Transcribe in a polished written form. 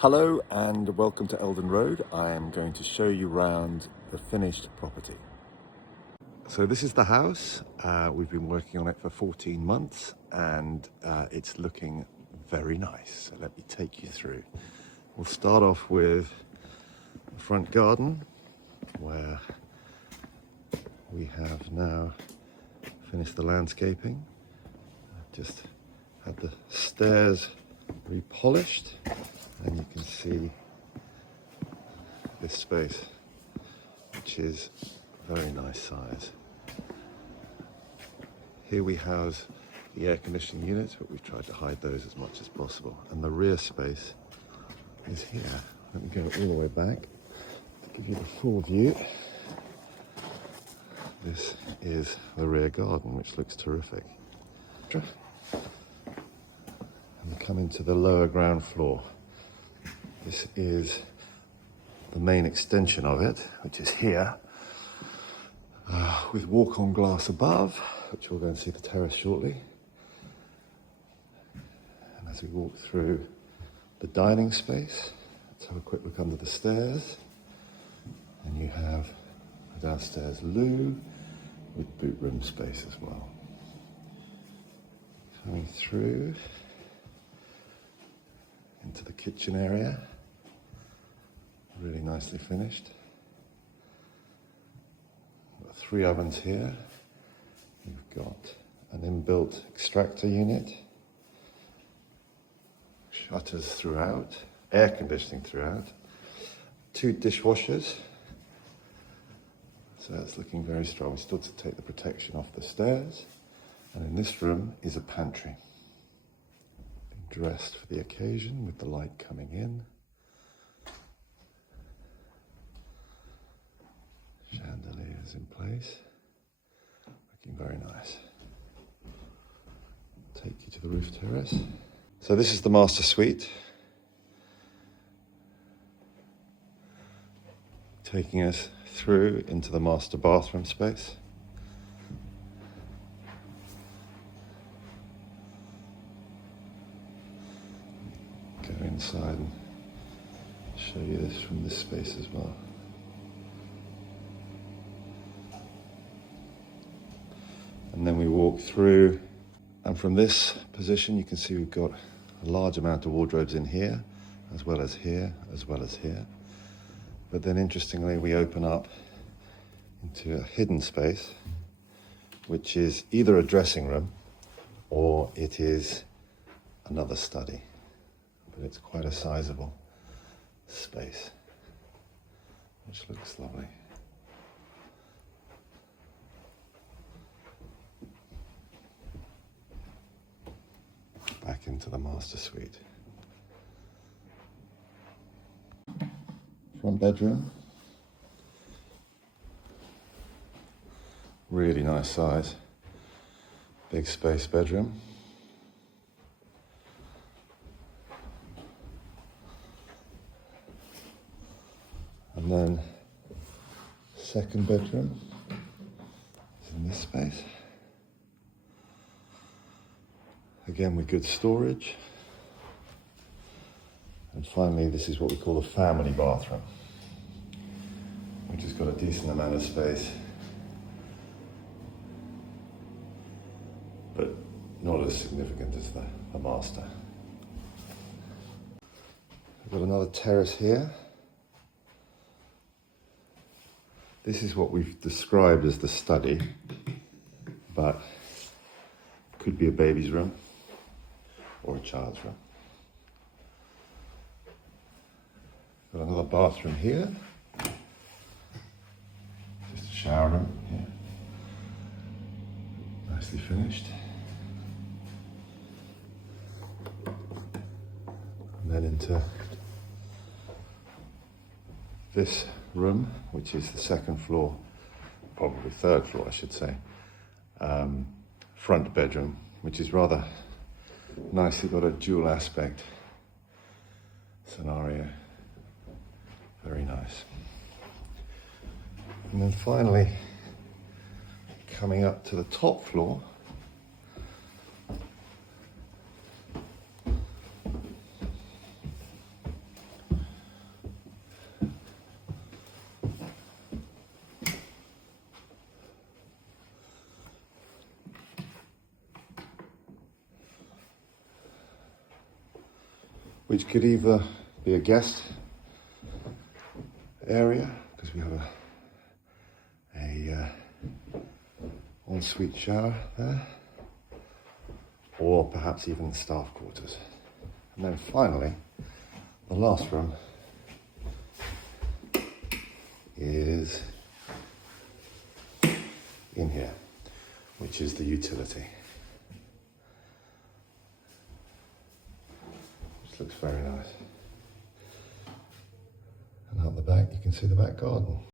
Hello and welcome to Eldon Road. I am going to show you around the finished property. So this is the house. We've been working on it for 14 months and it's looking very nice. So let me take you through. We'll start off with the front garden where we have now finished the landscaping. Just had the stairs repolished. And you can see this space, which is a very nice size. Here we house the air conditioning units, but we've tried to hide those as much as possible. And the rear space is here. Let me go all the way back to give you the full view. This is the rear garden, which looks terrific. And we come into the lower ground floor. This is the main extension of it, which is here, with walk-on glass above, which we'll go and see the terrace shortly. And as we walk through the dining space, let's have a quick look under the stairs. And you have a downstairs loo with boot room space as well. Coming through into the kitchen area, really nicely finished. We've got 3 ovens here. You've got an inbuilt extractor unit, shutters throughout, air conditioning throughout, 2 dishwashers. So that's looking very strong. We still have to take the protection off the stairs. And in this room is a pantry. Dressed for the occasion with the light coming in. Chandeliers in place. Looking very nice. Take you to the roof terrace. So this is the master suite. Taking us through into the master bathroom space. Go inside and show you this from this space as well. And then we walk through, and from this position you can see we've got a large amount of wardrobes in here, as well as here, as well as here. But then interestingly we open up into a hidden space, which is either a dressing room or it is another study. But it's quite a sizable space, which looks lovely. Back into the master suite. Front bedroom. Really nice size. Big space bedroom. And then second bedroom is in this space. Again with good storage. And finally this is what we call the family bathroom, which has got a decent amount of space, but not as significant as the master. We've got another terrace here. This is what we've described as the study, but could be a baby's room or a child's room. Got another bathroom here. Just a shower room here. Nicely finished. And then into this room, which is the second floor, probably third floor I should say, front bedroom, which is rather nicely got a dual aspect scenario. Very nice. And then finally, coming up to the top floor, which could either be a guest area, because we have a ensuite shower there, or perhaps even staff quarters. And then finally, the last room is in here, which is the utility. Which looks very nice. And out the back you can see the back garden.